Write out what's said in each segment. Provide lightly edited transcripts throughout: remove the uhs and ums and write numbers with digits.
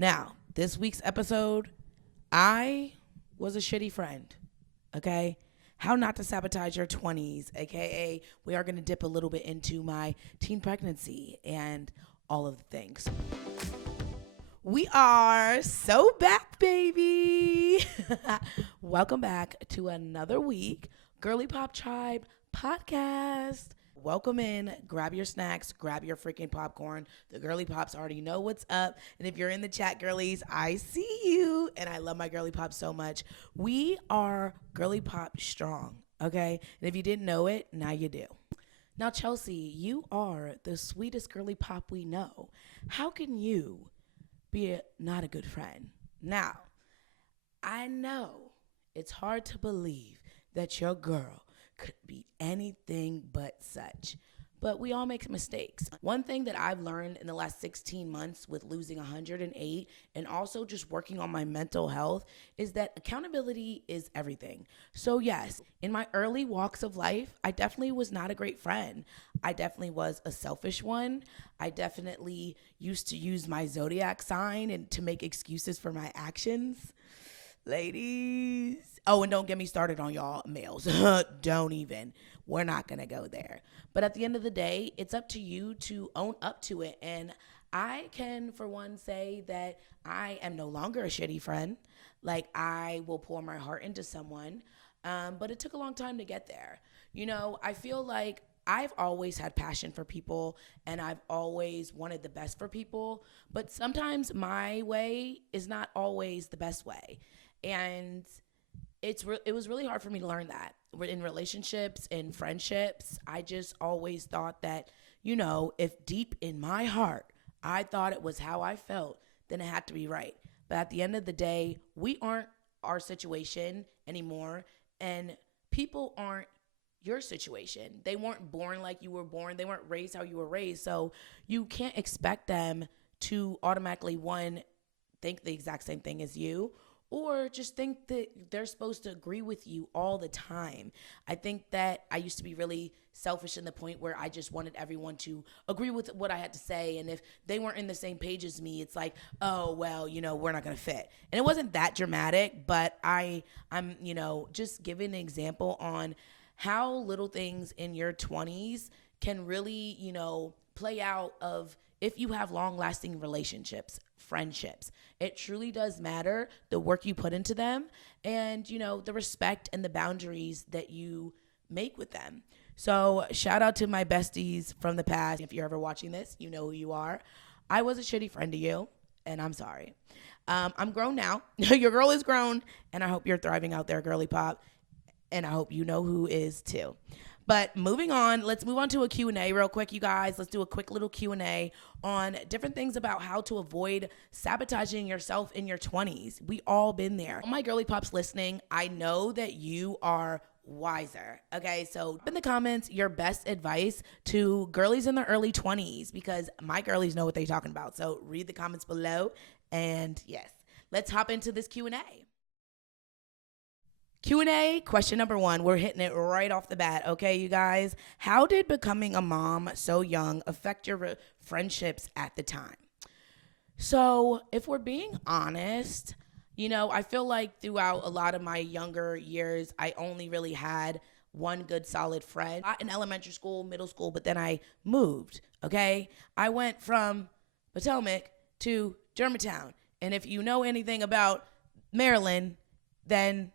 Now, this week's episode, I was a shitty friend, okay? How not to sabotage your 20s, aka we are going to dip a little bit into my teen pregnancy and all of the things. We are so back, baby. Welcome back to another week, Girly Pop Tribe podcast. Welcome in, grab your snacks, grab your freaking popcorn. The Girly Pops already know what's up. And if you're in the chat, girlies, I see you. And I love my Girly Pops so much. We are Girly Pop strong, okay? And if you didn't know it, now you do. Now, Chelsea, you are the sweetest Girly Pop we know. How can you be not a good friend? Now, I know it's hard to believe that your girl could be anything but such. But we all make mistakes. One thing that I've learned in the last 16 months with losing 108 and also just working on my mental health is that accountability is everything. So yes, in my early walks of life, I definitely was not a great friend. I definitely was a selfish one. I definitely used to use my zodiac sign and to make excuses for my actions. Ladies. Oh, and don't get me started on y'all males. Don't even. We're not going to go there. But at the end of the day, it's up to you to own up to it. And I can, for one, say that I am no longer a shitty friend. Like, I will pour my heart into someone. But it took a long time to get there. You know, I feel like I've always had passion for people and I've always wanted the best for people. But sometimes my way is not always the best way. And it was really hard for me to learn that. In relationships and friendships, I just always thought that, you know, if deep in my heart I thought it was how I felt, then it had to be right. But at the end of the day, we aren't our situation anymore, and people aren't your situation. They weren't born like you were born. They weren't raised how you were raised. So you can't expect them to automatically, one, think the exact same thing as you, or just think that they're supposed to agree with you all the time. I think that I used to be really selfish in the point where I just wanted everyone to agree with what I had to say. And if they weren't in the same page as me, it's like, oh, well, you know, we're not going to fit. And it wasn't that dramatic, but I'm, you know, just giving an example on how little things in your 20s can really, you know, play out of if you have long-lasting relationships, friendships. It truly does matter the work you put into them and, you know, the respect and the boundaries that you make with them. So shout out to my besties from the past. If you're ever watching this, you know who you are. I was a shitty friend to you, and I'm sorry. I'm grown now. Your girl is grown, and I hope you're thriving out there, Girly Pop, and I hope you know who is too. But moving on, let's move on to a Q&A real quick, you guys. Let's do a quick little Q&A on different things about how to avoid sabotaging yourself in your 20s. We all been there. All my Girly Pops listening, I know that you are wiser. Okay, so in the comments, your best advice to girlies in their early 20s, because my girlies know what they're talking about. So read the comments below. And yes, let's hop into this Q&A. Q&A, question number 1. We're hitting it right off the bat, okay, you guys? How did becoming a mom so young affect your friendships at the time? So, if we're being honest, you know, I feel like throughout a lot of my younger years, I only really had one good solid friend. Not in elementary school, middle school, but then I moved, okay? I went from Potomac to Germantown. And if you know anything about Maryland, then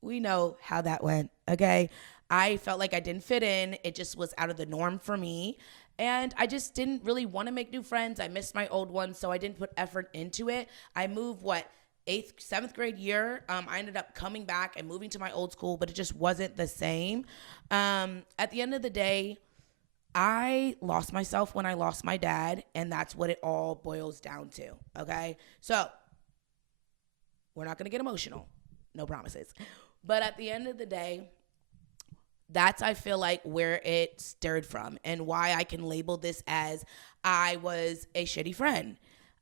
we know how that went, okay? I felt like I didn't fit in. It just was out of the norm for me. And I just didn't really want to make new friends. I missed my old ones, so I didn't put effort into it. I moved, 7th grade year. I ended up coming back and moving to my old school, but it just wasn't the same. At the end of the day, I lost myself when I lost my dad, and that's what it all boils down to, okay? So we're not going to get emotional. No promises. But at the end of the day, that's, I feel like, where it stirred from and why I can label this as I was a shitty friend.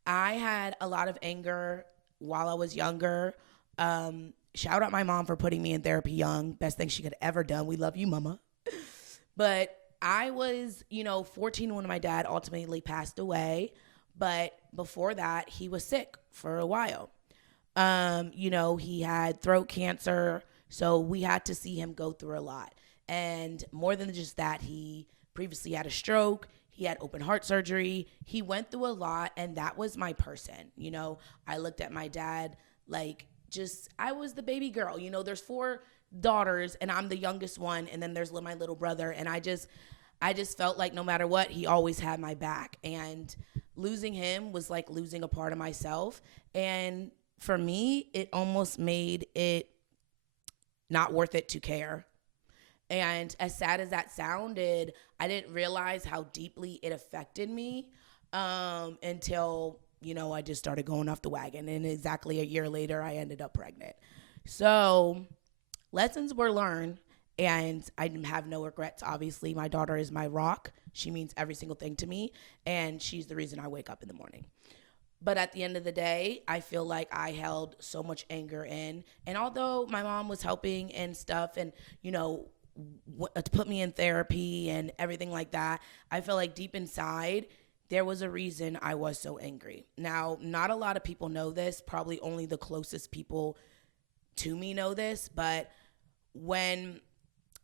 I had a lot of anger while I was younger. Shout out my mom for putting me in therapy young. Best thing she could ever done. We love you, mama. But I was, 14 when my dad ultimately passed away. But before that, he was sick for a while. He had throat cancer, so we had to see him go through a lot. And more than just that, he previously had a stroke. He had open heart surgery. He went through a lot, and that was my person. I looked at my dad like I was the baby girl. There's 4 daughters, and I'm the youngest one, and then there's my little brother, and I just felt like no matter what, he always had my back. And losing him was like losing a part of myself. And for me, it almost made it not worth it to care. And as sad as that sounded, I didn't realize how deeply it affected me until, I just started going off the wagon. And exactly a year later, I ended up pregnant. So lessons were learned, and I have no regrets. Obviously, my daughter is my rock. She means every single thing to me, and she's the reason I wake up in the morning. But at the end of the day, I feel like I held so much anger in. And although my mom was helping and stuff and, to put me in therapy and everything like that, I feel like deep inside, there was a reason I was so angry. Now, not a lot of people know this. Probably only the closest people to me know this. But when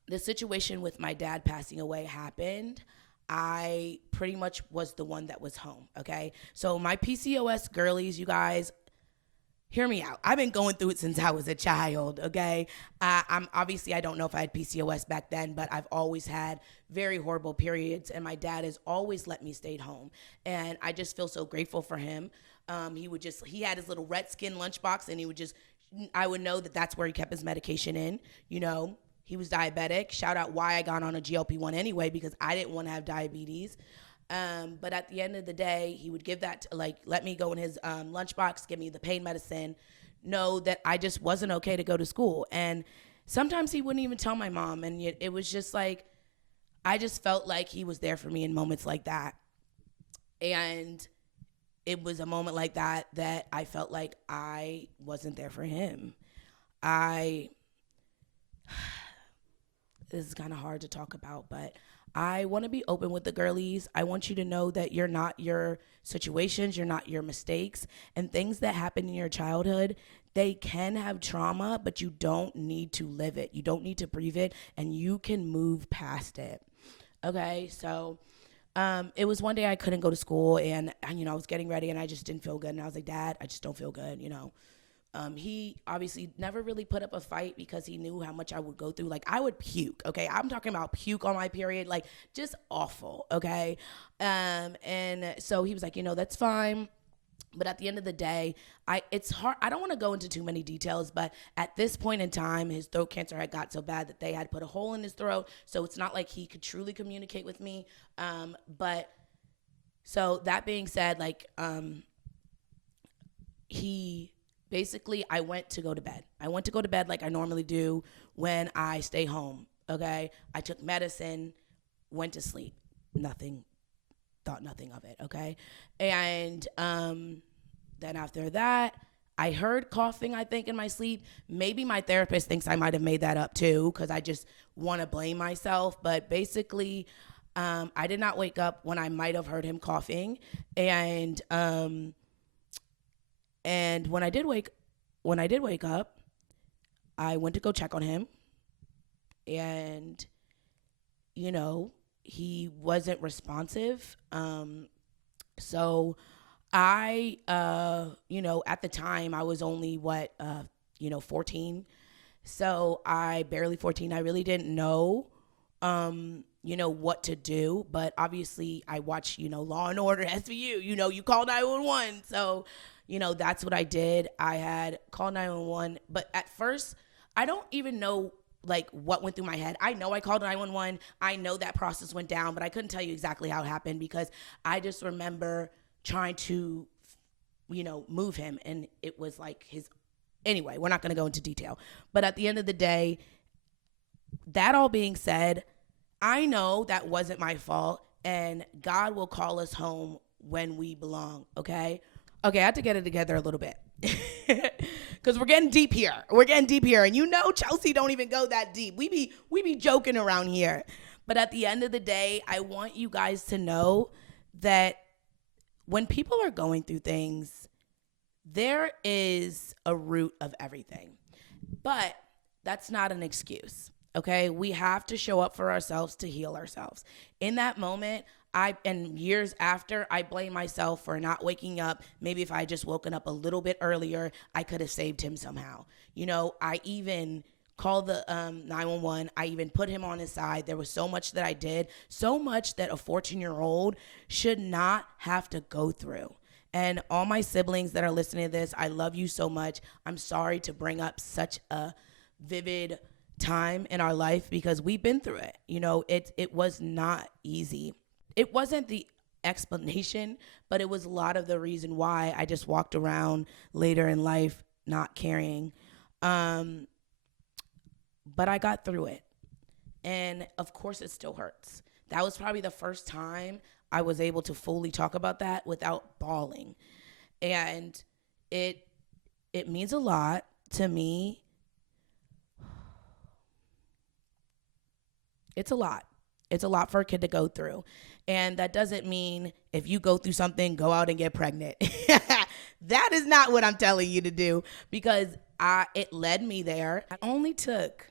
the situation with my dad passing away happened, I pretty much was the one that was home, okay? So my PCOS girlies, you guys, hear me out. I've been going through it since I was a child, okay? I don't know if I had PCOS back then, but I've always had very horrible periods, and my dad has always let me stay home. And I just feel so grateful for him. He had his little Redskin lunchbox, and I would know that that's where he kept his medication in, He was diabetic. Shout out why I got on a GLP-1 anyway, because I didn't want to have diabetes. But at the end of the day, he would give that, let me go in his lunchbox, give me the pain medicine, know that I just wasn't okay to go to school. And sometimes he wouldn't even tell my mom. And it was just like, I just felt like he was there for me in moments like that. And it was a moment like that I felt like I wasn't there for him. This is kind of hard to talk about, but I want to be open with the girlies. I want you to know that you're not your situations, you're not your mistakes, and things that happen in your childhood, they can have trauma, but you don't need to live it. You don't need to breathe it, and you can move past it. Okay, so it was one day I couldn't go to school, and I was getting ready, and I just didn't feel good, and I was like, Dad, I just don't feel good, He obviously never really put up a fight because he knew how much I would go through. Like, I would puke, okay? I'm talking about puke on my period, like, just awful, okay? And so he was like, that's fine. But at the end of the day, it's hard. I don't want to go into too many details, but at this point in time, his throat cancer had got so bad that they had put a hole in his throat. So it's not like he could truly communicate with me. But so that being said, basically, I went to go to bed. I went to go to bed like I normally do when I stay home, okay? I took medicine, went to sleep. Thought nothing of it, okay? And then after that, I heard coughing, I think, in my sleep. Maybe my therapist thinks I might have made that up too, because I just want to blame myself. But basically, I did not wake up when I might have heard him coughing. And when I did wake up, I went to go check on him, and he wasn't responsive. So I at the time I was only 14. So barely 14. I really didn't know what to do, but obviously I watch, Law and Order, SVU, you call 911. So that's what I did. I had called 911, but at first, I don't even know, what went through my head. I know I called 911. I know that process went down, but I couldn't tell you exactly how it happened because I just remember trying to, move him, and it was anyway, we're not going to go into detail. But at the end of the day, that all being said, I know that wasn't my fault, and God will call us home when we belong, okay? Okay, I had to get it together a little bit because we're getting deep here. And Chelsea don't even go that deep. We be joking around here. But at the end of the day, I want you guys to know that when people are going through things, there is a root of everything, but that's not an excuse. Okay, we have to show up for ourselves to heal ourselves. In that moment, and years after, I blame myself for not waking up. Maybe if I had just woken up a little bit earlier, I could have saved him somehow. I even called the 911. I even put him on his side. There was so much that I did, so much that a 14-year-old should not have to go through. And all my siblings that are listening to this, I love you so much. I'm sorry to bring up such a vivid time in our life because we've been through it. It was not easy. It wasn't the explanation, but it was a lot of the reason why I just walked around later in life not caring. But I got through it. And of course it still hurts. That was probably the first time I was able to fully talk about that without bawling. And it means a lot to me. It's a lot. It's a lot for a kid to go through. And that doesn't mean if you go through something, go out and get pregnant. That is not what I'm telling you to do, because it led me there. It only took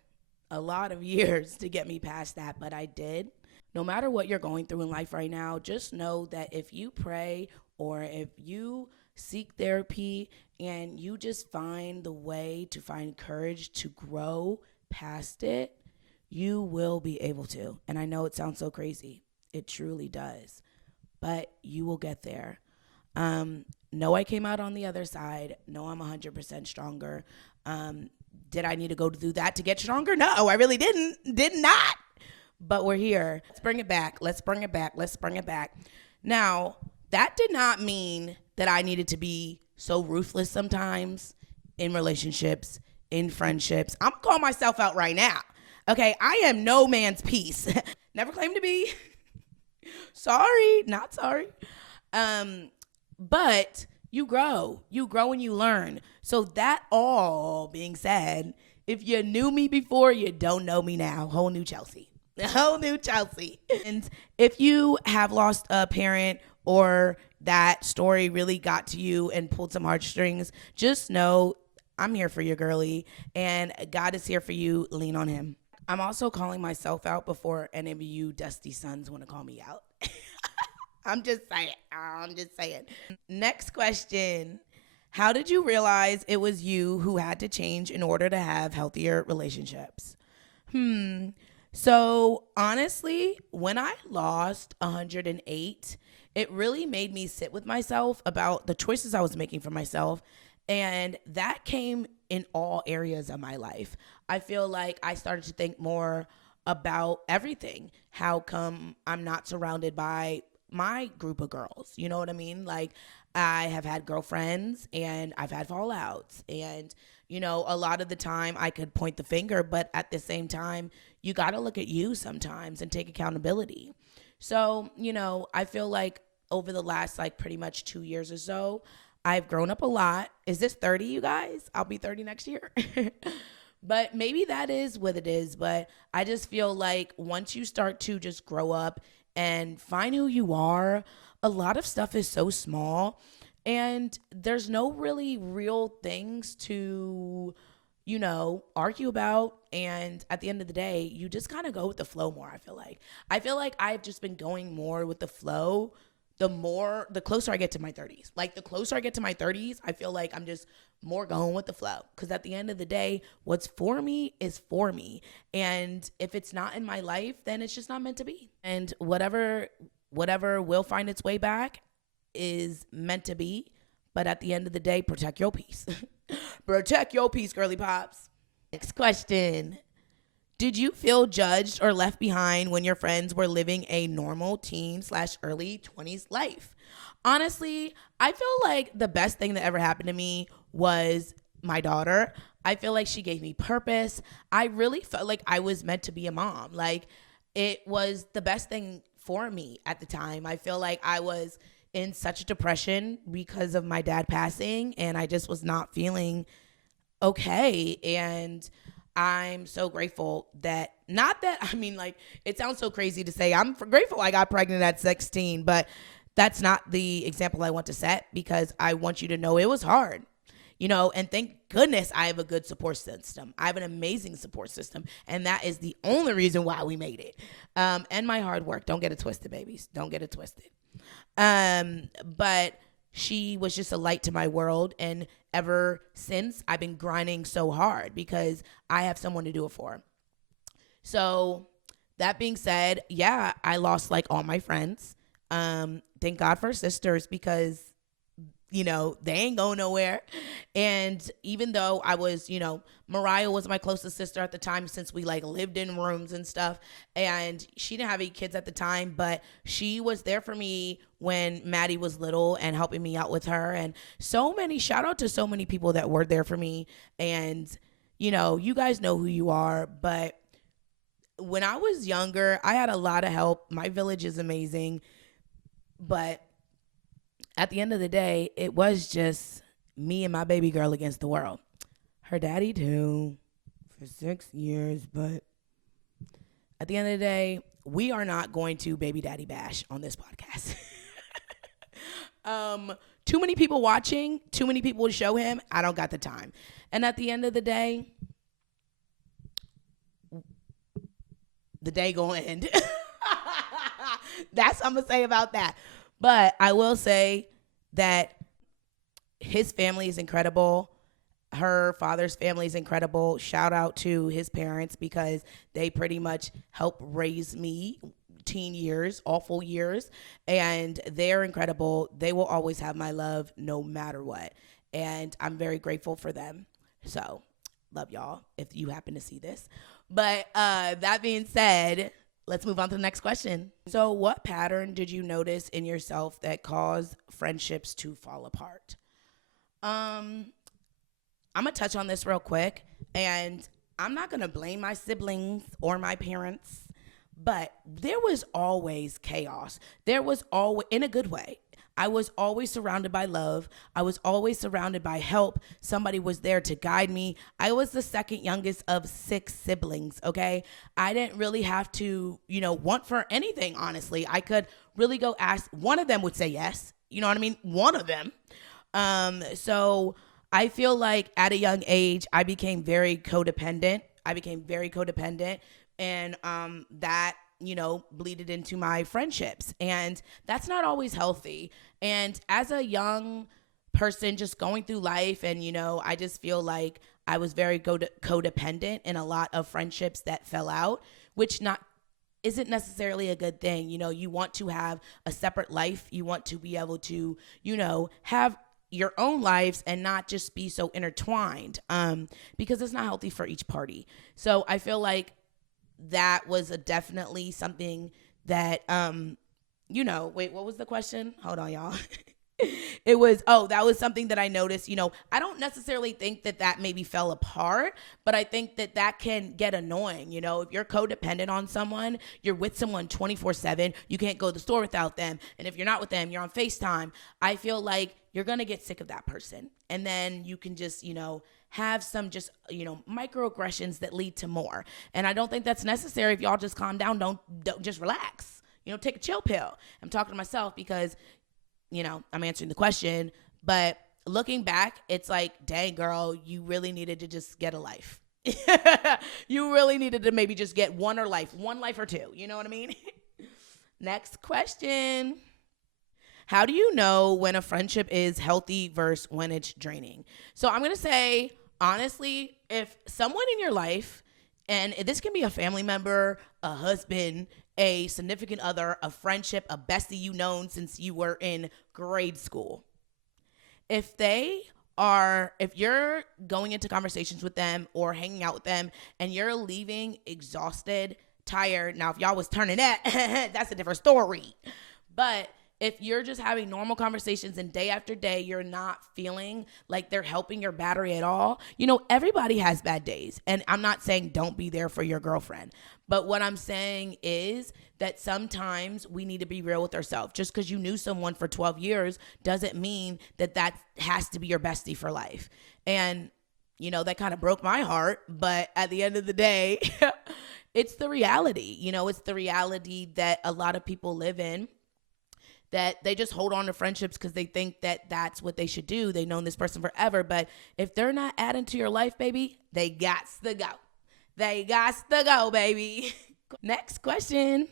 a lot of years to get me past that, but I did. No matter what you're going through in life right now, just know that if you pray or if you seek therapy and you just find the way to find courage to grow past it, you will be able to. And I know it sounds so crazy. It truly does. But you will get there. No, I came out on the other side. No, I'm 100% stronger. Did I need to go through that to get stronger? No, I really didn't. Did not. But we're here. Let's bring it back. Let's bring it back. Let's bring it back. Now, that did not mean that I needed to be so ruthless sometimes in relationships, in friendships. I'm going to call myself out right now. Okay, I am no man's peace. Never claimed to be. Sorry, not sorry. But you grow and you learn. So that all being said, if you knew me before, you don't know me now. Whole new Chelsea. And if you have lost a parent or that story really got to you and pulled some heartstrings, just know I'm here for you, girly, and God is here for you. Lean on him. I'm also calling myself out before any of you dusty sons want to call me out. I'm just saying. Next question. How did you realize it was you who had to change in order to have healthier relationships? So honestly, when I lost 108, it really made me sit with myself about the choices I was making for myself. And that came in all areas of my life. I feel like I started to think more about everything. How come I'm not surrounded by my group of girls? You know what I mean? Like, I have had girlfriends and I've had fallouts. And, a lot of the time I could point the finger, but at the same time, you got to look at you sometimes and take accountability. So, I feel like over the last pretty much 2 years or so, I've grown up a lot. Is this 30, you guys? I'll be 30 next year. But maybe that is what it is. But I just feel like once you start to just grow up and find who you are, a lot of stuff is so small and there's no really real things to, argue about. And at the end of the day, you just kind of go with the flow more, I feel like I've just been going more with the flow the closer I get to my 30s. The closer I get to my 30s, I feel like I'm just more going with the flow. Because at the end of the day, what's for me is for me. And if it's not in my life, then it's just not meant to be. And whatever will find its way back is meant to be. But at the end of the day, protect your peace. Protect your peace, girly pops. Next question. Did you feel judged or left behind when your friends were living a normal teen/early 20s life? Honestly, I feel like the best thing that ever happened to me was my daughter. I feel like she gave me purpose. I really felt like I was meant to be a mom. It was the best thing for me at the time. I feel like I was in such a depression because of my dad passing, and I just was not feeling okay. And I'm so grateful that, it sounds so crazy to say, I'm grateful I got pregnant at 16, but that's not the example I want to set, because I want you to know it was hard. And thank goodness I have a good support system. I have an amazing support system, and that is the only reason why we made it. And my hard work. Don't get it twisted, babies. Don't get it twisted. But she was just a light to my world, and ever since, I've been grinding so hard because I have someone to do it for. So that being said, yeah, I lost like all my friends. Thank God for sisters, because they ain't going nowhere. And even though I was, Mariah was my closest sister at the time, since we like lived in rooms and stuff. And she didn't have any kids at the time, but she was there for me when Maddie was little and helping me out with her. And shout out to so many people that were there for me. And, you guys know who you are. But when I was younger, I had a lot of help. My village is amazing. But at the end of the day, it was just me and my baby girl against the world. Her daddy too, for 6 years. But at the end of the day, we are not going to baby daddy bash on this podcast. Too many people watching, too many people to show him. I don't got the time. And at the end of the day gonna end. That's what I'm gonna say about that. But I will say that his family is incredible. Her father's family is incredible. Shout out to his parents, because they pretty much helped raise me teen years, awful years. And they're incredible. They will always have my love no matter what. And I'm very grateful for them. So love y'all if you happen to see this. But that being said, let's move on to the next question. So what pattern did you notice in yourself that caused friendships to fall apart? I'm going to touch on this real quick, and I'm not going to blame my siblings or my parents, but there was always chaos. There was always, in a good way. I was always surrounded by love. I was always surrounded by help. Somebody was there to guide me. I was the second youngest of 6 siblings, okay? I didn't really have to, want for anything, honestly. I could really go ask. One of them would say yes. You know what I mean? One of them. So I feel like at a young age, I became very codependent. And that bleeded into my friendships. And that's not always healthy. And as a young person just going through life, and, I just feel like I was very codependent in a lot of friendships that fell out, which isn't necessarily a good thing. You want to have a separate life. You want to be able to, have your own lives and not just be so intertwined, because it's not healthy for each party. So I feel like that was definitely something that, wait, what was the question? Hold on, y'all. That was something that I noticed. I don't necessarily think that maybe fell apart, but I think that can get annoying. If you're codependent on someone, you're with someone 24/7, you can't go to the store without them. And if you're not with them, you're on FaceTime. I feel like you're going to get sick of that person. And then you can just, have some just, microaggressions that lead to more. And I don't think that's necessary. If y'all just calm down, don't just relax, take a chill pill. I'm talking to myself because, I'm answering the question, but looking back, it's like, dang girl, you really needed to just get a life. You really needed to maybe just get one life or two. You know what I mean? Next question. How do you know when a friendship is healthy versus when it's draining? So I'm going to say, honestly, if someone in your life, and this can be a family member, a husband, a significant other, a friendship, a bestie you've known since you were in grade school. If you're going into conversations with them or hanging out with them and you're leaving exhausted, tired, now if y'all was turning that, that's a different story. But if you're just having normal conversations and day after day, you're not feeling like they're helping your battery at all. Everybody has bad days. And I'm not saying don't be there for your girlfriend. But what I'm saying is that sometimes we need to be real with ourselves. Just because you knew someone for 12 years doesn't mean that has to be your bestie for life. And, that kind of broke my heart. But at the end of the day, it's the reality. It's the reality that a lot of people live in. that they just hold on to friendships because they think that that's what they should do. They've known this person forever. But if they're not adding to your life, baby, they gots to go. They gots to go, baby. Next question.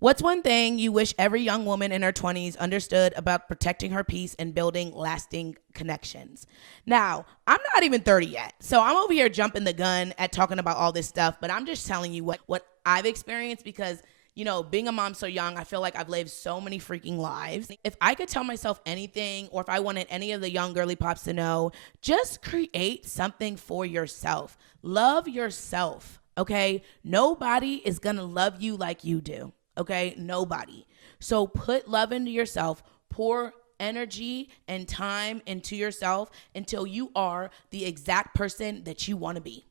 What's one thing you wish every young woman in her 20s understood about protecting her peace and building lasting connections? Now, I'm not even 30 yet, so I'm over here jumping the gun at talking about all this stuff, but I'm just telling you what I've experienced because, you know, being a mom so young, I feel like I've lived so many freaking lives. If I could tell myself anything, or if I wanted any of the young girly pops to know, just create something for yourself. Love yourself, okay? Nobody is gonna love you like you do. Okay, nobody. So put love into yourself, pour energy and time into yourself until you are the exact person that you want to be.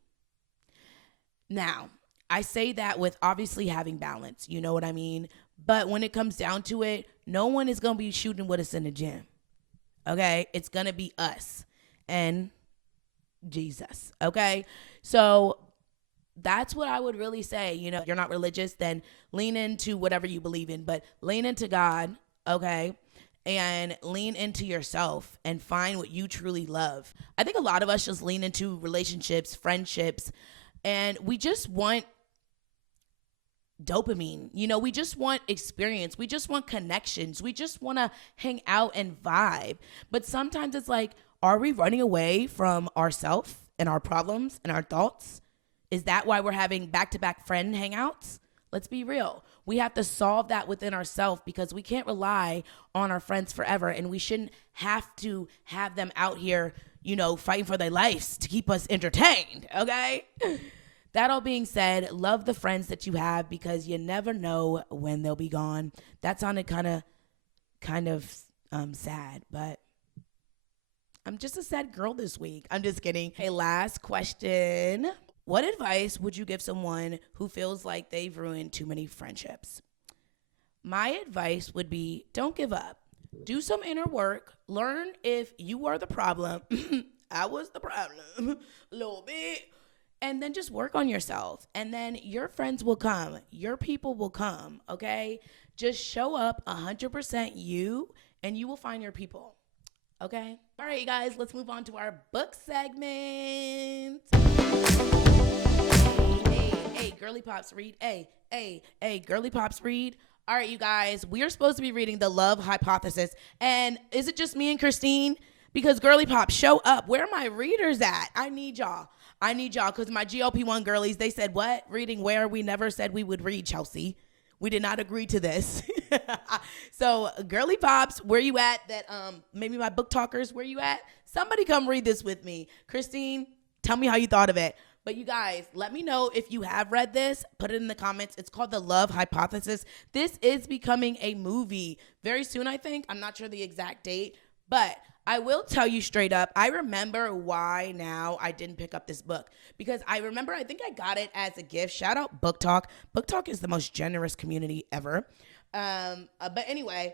Now, I say that with obviously having balance, you know what I mean? But when it comes down to it, no one is going to be shooting with us in the gym. Okay, it's going to be us and Jesus. Okay, so that's what I would really say. You know, if you're not religious, then lean into whatever you believe in, but lean into God, okay? And lean into yourself and find what you truly love. I think a lot of us just lean into relationships, friendships, and we just want dopamine. You know, we just want experience. We just want connections. We just want to hang out and vibe. But sometimes it's like, are we running away from ourselves and our problems and our thoughts? Is that why we're having back-to-back friend hangouts? Let's be real. We have to solve that within ourselves because we can't rely on our friends forever, and we shouldn't have to have them out here, you know, fighting for their lives to keep us entertained, okay? That all being said, love the friends that you have because you never know when they'll be gone. That sounded kind of sad, but I'm just a sad girl this week. I'm just kidding. Hey, last question. What advice would you give someone who feels like they've ruined too many friendships? My advice would be don't give up. Do some inner work. Learn if you were the problem. I was the problem a little bit. And then just work on yourself. And then your friends will come. Your people will come, okay? Just show up 100% you, and you will find your people, okay? All right, you guys, let's move on to our book segment. Hey, Girly Pops read. Hey, Girly Pops read. All right, you guys, we are supposed to be reading The Love Hypothesis. And is it just me and Christine? Because Girly Pops, show up. Where are my readers at? I need y'all because my GLP-1 girlies, they said, what? Reading where? We never said we would read, Chelsea. We did not agree to this. So, Girly Pops, where you at? That maybe my book talkers, where you at? Somebody come read this with me. Christine, tell me how you thought of it. But you guys, let me know if you have read this. Put it in the comments. It's called The Love Hypothesis. This is becoming a movie very soon, I think. I'm not sure the exact date, but I will tell you straight up, I remember why now I didn't pick up this book. Because I remember, I think I got it as a gift. Shout out Book Talk. Book Talk is the most generous community ever. But anyway,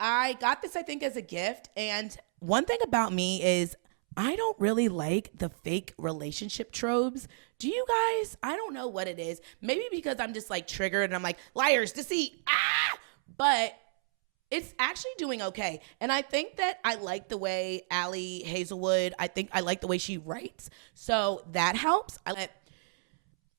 I got this, I think, as a gift. And one thing about me is I don't really like the fake relationship tropes. Do you guys? I don't know what it is. Maybe because I'm just like triggered and I'm like, liars, deceit, But it's actually doing okay. And I think that I like the way Allie Hazelwood, I like the way she writes. So that helps.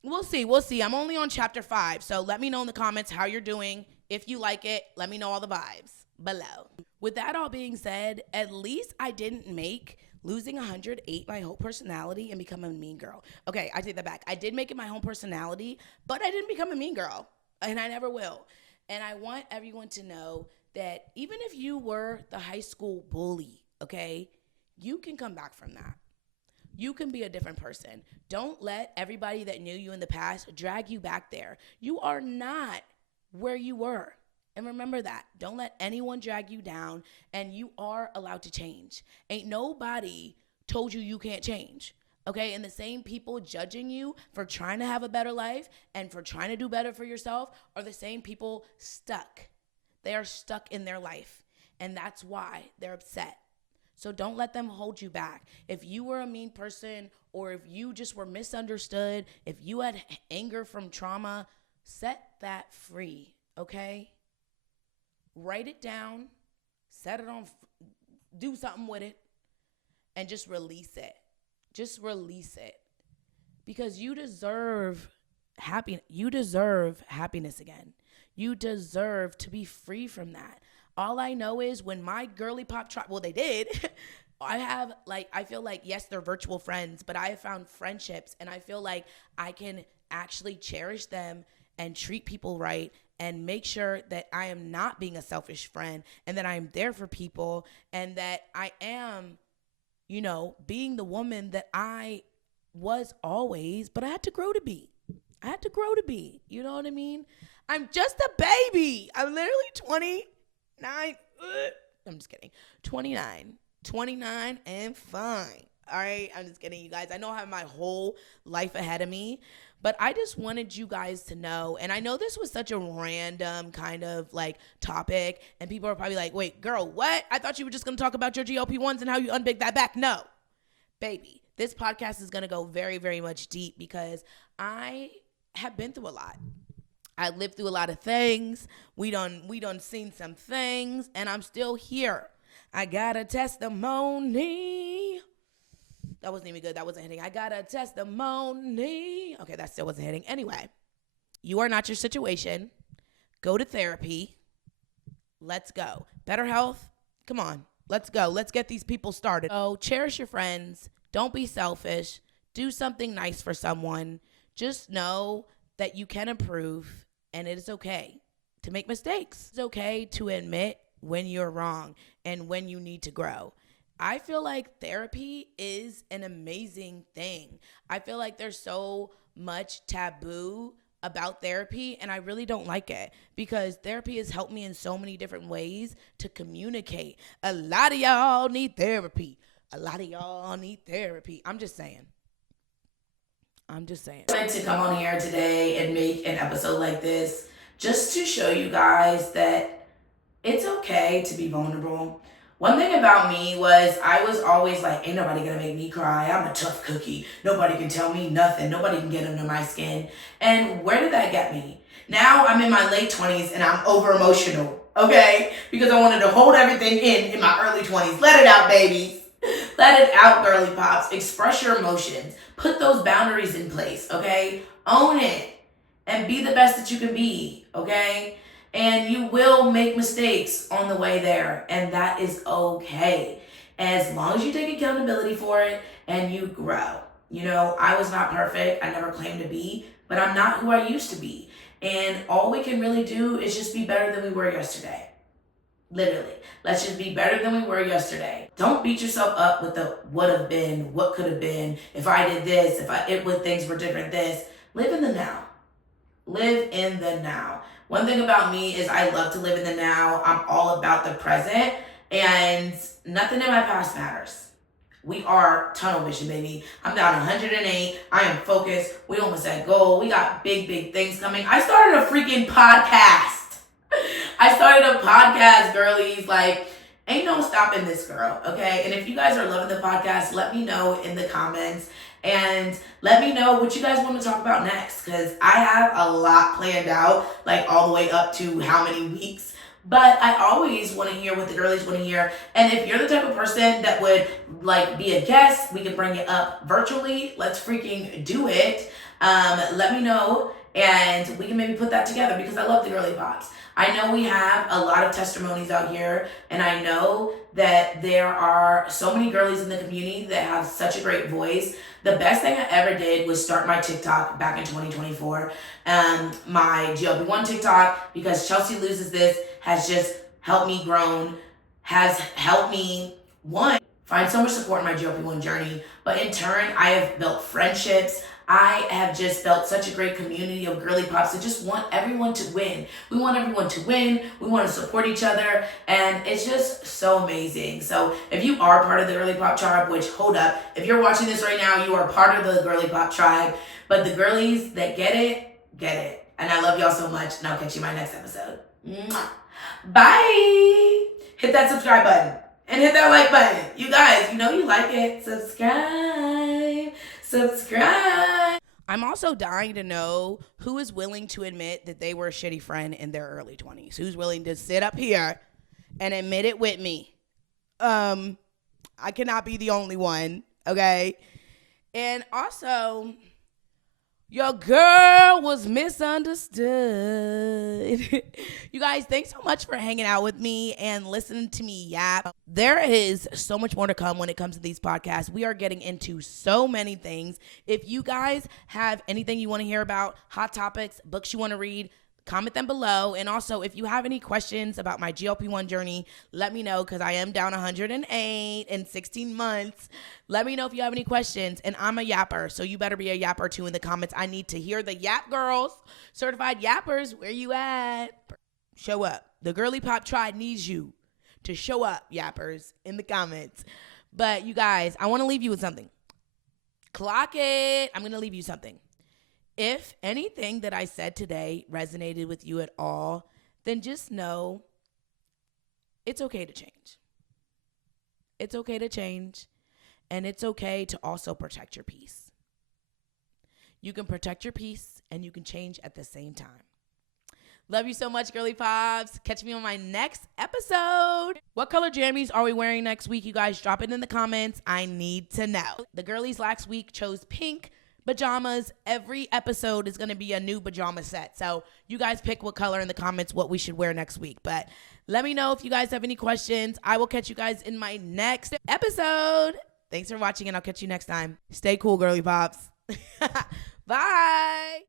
We'll see. I'm only on chapter 5. So let me know in the comments how you're doing. If you like it, let me know all the vibes below. With that all being said, at least I didn't make losing 108 my whole personality and become a mean girl. Okay, I take that back. I did make it my whole personality, but I didn't become a mean girl, and I never will. And I want everyone to know that even if you were the high school bully, okay, you can come back from that. You can be a different person. Don't let everybody that knew you in the past drag you back there. You are not where you were. And remember that. Don't let anyone drag you down, and you are allowed to change. Ain't nobody told you you can't change, okay? And the same people judging you for trying to have a better life and for trying to do better for yourself are the same people stuck. They are stuck in their life, and that's why they're upset. So don't let them hold you back. If you were a mean person, or if you just were misunderstood, if you had anger from trauma, set that free, okay? Write it down, set it on, do something with it, and just release it. Just release it. Because you deserve happiness. You deserve happiness again. You deserve to be free from that. All I know is when my girly pop tribe, well, they did. I feel like, yes, they're virtual friends, but I have found friendships, and I feel like I can actually cherish them and treat people right and make sure that I am not being a selfish friend and that I am there for people and that I am, being the woman that I was always, but I had to grow to be. You know what I mean? I'm just a baby. I'm literally 29. I'm just kidding. 29 and fine. All right, I'm just kidding, you guys. I know I have my whole life ahead of me, but I just wanted you guys to know, and I know this was such a random kind of topic, and people are probably like, wait, girl, what? I thought you were just going to talk about your GLP-1s and how you unbig that back. No, baby, this podcast is going to go very, very much deep because I have been through a lot. I lived through a lot of things. We done seen some things, and I'm still here. I got a testimony. That wasn't even good. That wasn't hitting. I got a testimony. Okay, that still wasn't hitting. Anyway, you are not your situation. Go to therapy. Let's go. Better health. Come on. Let's go. Let's get these people started. So cherish your friends. Don't be selfish. Do something nice for someone. Just know that you can improve, and it is okay to make mistakes. It's okay to admit when you're wrong and when you need to grow. I feel like therapy is an amazing thing. I feel like there's so much taboo about therapy, and I really don't like it because therapy has helped me in so many different ways to communicate. A lot of y'all need therapy. I'm just saying. I wanted to come on here today and make an episode like this just to show you guys that it's okay to be vulnerable. One thing about me was I was always like, ain't nobody gonna make me cry. I'm a tough cookie. Nobody can tell me nothing. Nobody can get under my skin. And where did that get me? Now I'm in my late 20s and I'm over emotional, okay? Because I wanted to hold everything in my early 20s. Let it out, babies. Let it out, girly pops. Express your emotions. Put those boundaries in place, okay? Own it and be the best that you can be, okay? And you will make mistakes on the way there, and that is okay. As long as you take accountability for it and you grow. I was not perfect. I never claimed to be, but I'm not who I used to be. And all we can really do is just be better than we were yesterday. Literally. Let's just be better than we were yesterday. Don't beat yourself up with the would have been, what could have been, if I did this, if things were different this. Live in the now. Live in the now. One thing about me is I love to live in the now. I'm all about the present, and nothing in my past matters. We are tunnel vision, baby. I'm down 108. I am focused. We almost at goal. We got big, big things coming. I started a freaking podcast. Girlies. Ain't no stopping this girl, okay? And if you guys are loving the podcast, let me know in the comments. And let me know what you guys want to talk about next, because I have a lot planned out, all the way up to how many weeks. But I always want to hear what the girlies want to hear. And if you're the type of person that would be a guest, we can bring it up virtually. Let's freaking do it. Let me know, and we can maybe put that together because I love the girly pops. I know we have a lot of testimonies out here, and I know that there are so many girlies in the community that have such a great voice. The best thing I ever did was start my TikTok back in 2024. My GLP-1 TikTok, because Chelsea Loses This, has just helped me grow, has helped me, one, find so much support in my GLP-1 journey, but in turn, I have built friendships. I have just felt such a great community of girly pops that just want everyone to win. We want everyone to win. We want to support each other. And it's just so amazing. So if you are part of the Girly Pop Tribe, which, hold up, if you're watching this right now, you are part of the Girly Pop Tribe. But the girlies that get it, get it. And I love y'all so much. And I'll catch you in my next episode. Mwah. Bye. Hit that subscribe button. And hit that like button. You guys, you like it. Subscribe. I'm also dying to know who is willing to admit that they were a shitty friend in their early 20s. Who's willing to sit up here and admit it with me? I cannot be the only one, okay? And also, your girl was misunderstood. You guys, thanks so much for hanging out with me and listening to me yap. There is so much more to come when it comes to these podcasts. We are getting into so many things. If you guys have anything you want to hear about, hot topics, books you want to read, comment them below. And also, if you have any questions about my GLP-1 journey, let me know, because I am down 108 in 16 months. Let me know if you have any questions. And I'm a yapper, so you better be a yapper too in the comments. I need to hear the yap girls, certified yappers. Where you at? Show up. The Girly Pop Tribe needs you to show up, yappers, in the comments. But you guys, I want to leave you with something. Clock it. I'm going to leave you something. If anything that I said today resonated with you at all, then just know it's okay to change. It's okay to change, and it's okay to also protect your peace. You can protect your peace, and you can change at the same time. Love you so much, Girly Pops. Catch me on my next episode. What color jammies are we wearing next week? You guys drop it in the comments. I need to know. The girlies last week chose pink pajamas. Every episode is going to be a new pajama set. So you guys pick what color in the comments, what we should wear next week. But let me know if you guys have any questions. I will catch you guys in my next episode. Thanks for watching, and I'll catch you next time. Stay cool, Girly Pops. Bye.